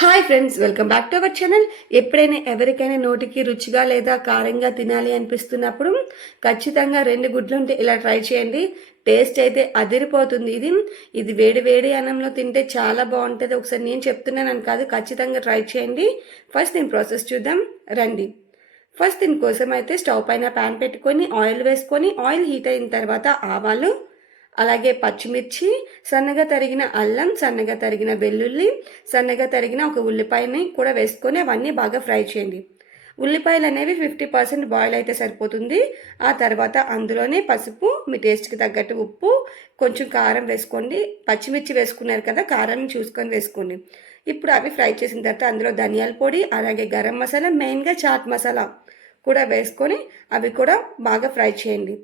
Hi friends welcome back to our channel ఎప్పుడైనా ఎవరికైనా నోటికి రుచిగా లేదా కారంగా తినాలి అనిపిస్తున్నప్పుడు ఖచ్చితంగా రెండు గుడ్లు ఉంటే ఇలా ట్రై చేయండి. టేస్ట్ అయితే అదిరిపోతుంది ఇది. ఇది వేడి వేడి అన్నంలో తింటే చాలా బాగుంటుంది. ఒకసారి నేను చెప్తున్నాను కాదు ఖచ్చితంగా ట్రై చేయండి. ఫస్ట్ దీని ప్రాసెస్ చూద్దాం. రండి. ఫస్ట్ దీనికోసం అయితే స్టవ్ పైన ప్యాన్ పెట్టుకొని ఆయిల్ వేసుకొని ఆయిల్ హీట్ అయిన తర్వాత ఆవాలు అలాగే పచ్చిమిర్చి సన్నగా తరిగిన అల్లం సన్నగా తరిగిన వెల్లుల్లి సన్నగా తరిగిన ఒక ఉల్లిపాయని కూడా వేసుకొని అవన్నీ బాగా ఫ్రై చేయండి. ఉల్లిపాయలు అనేవి ఫిఫ్టీ పర్సెంట్ బాయిల్ అయితే సరిపోతుంది. ఆ తర్వాత అందులోనే పసుపు మీ టేస్ట్కి తగ్గట్టు ఉప్పు కొంచెం కారం వేసుకోండి. పచ్చిమిర్చి వేసుకున్నారు కదా కారం చూసుకొని వేసుకోండి. ఇప్పుడు అవి ఫ్రై చేసిన తర్వాత అందులో ధనియాల పొడి అలాగే గరం మసాలా మెయిన్గా చాట్ మసాలా. కూడా వేసుకొని అవి కూడా బాగా ఫ్రై చేయండి.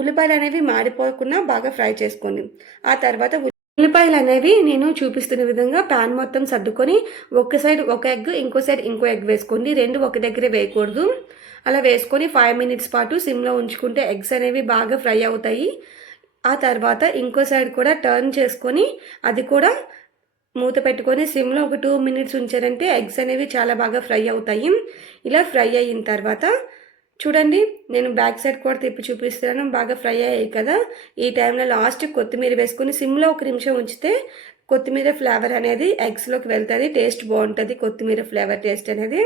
ఉల్లిపాయలు అనేవి మాడిపోకుండా బాగా ఫ్రై చేసుకోండి. ఆ తర్వాత ఉల్లిపాయలు అనేవి నేను చూపిస్తున్న విధంగా ప్యాన్ మొత్తం సర్దుకొని ఒక సైడ్ ఒక ఎగ్ ఇంకో సైడ్ ఇంకో ఎగ్ వేసుకోండి. రెండు ఒక దగ్గరే వేయకూడదు. అలా వేసుకొని ఫైవ్ మినిట్స్ పాటు సిమ్లో ఉంచుకుంటే ఎగ్స్ అనేవి బాగా ఫ్రై అవుతాయి. ఆ తర్వాత ఇంకో సైడ్ కూడా టర్న్ చేసుకొని అది కూడా మూత పెట్టుకొని సిమ్లో ఒక టూ మినిట్స్ ఉంచారంటే ఎగ్స్ అనేవి చాలా బాగా ఫ్రై అవుతాయి. ఇలా ఫ్రై అయిన తర్వాత చూడండి నేను బ్యాక్ సైడ్ కూడా తిప్పి చూపిస్తున్నాను బాగా ఫ్రై అయ్యాయి కదా. ఈ టైంలో లాస్ట్ కొత్తిమీర వేసుకొని సిమ్లో ఒక నిమిషం ఉంచితే కొత్తిమీర ఫ్లేవర్ అనేది ఎగ్స్లోకి వెళ్తుంది టేస్ట్ బాగుంటుంది కొత్తిమీర ఫ్లేవర్ టేస్ట్ అనేది.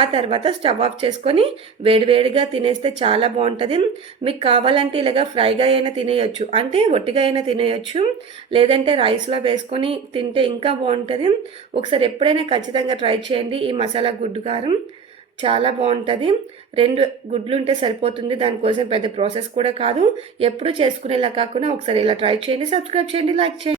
ఆ తర్వాత స్టవ్ ఆఫ్ చేసుకొని వేడివేడిగా తినేస్తే చాలా బాగుంటుంది. మీకు కావాలంటే ఇలాగా ఫ్రైగా అయినా తినేయచ్చు అంటే ఒట్టిగా అయినా తినేయచ్చు. లేదంటే రైస్లో వేసుకొని తింటే ఇంకా బాగుంటుంది. ఒకసారి ఎప్పుడైనా ఖచ్చితంగా ట్రై చేయండి. ఈ మసాలా గుడ్డు కారం చాలా బాగుంటుంది. రెండు గుడ్లు ఉంటే సరిపోతుంది దానికోసం పెద్ద ప్రాసెస్ కూడా కాదు. ఎప్పుడు చేసుకునేలా కాకుండా ఒకసారి ఇలా ట్రై చేయండి సబ్స్క్రైబ్ చేయండి లైక్ చేయండి.